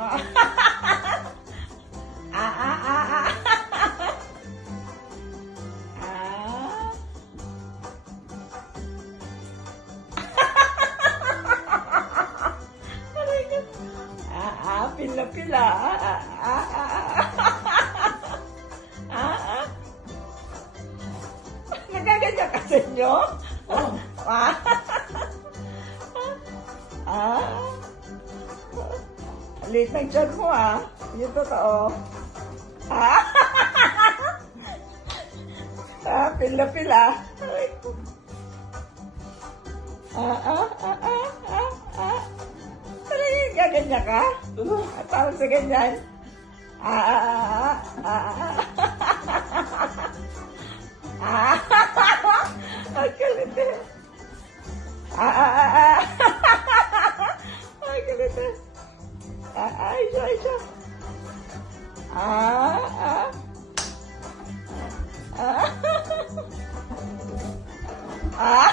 Ah, ah, ah, ah. Ah. Aray ko. Ah, ah, pila-pila. Ah, ah, ah, ah. Ah, ah. Nagaganyan ka sa inyo? Oh, Ah. Ah. Liit ng tiyan mo ah. Yung totoo. Ah. Ah, pila-pila. Aray ko. Ah, ah, ah, ah, ah, ah. Aray, gaganyan ka? Ah, parang sa ganyan. Ah, ah, ah, ah, ah. Ah, ang galit eh. Ah, ah, ah, ah. Ang galit eh. Ah, ah, isa. Ah, ah. Ah. Ah.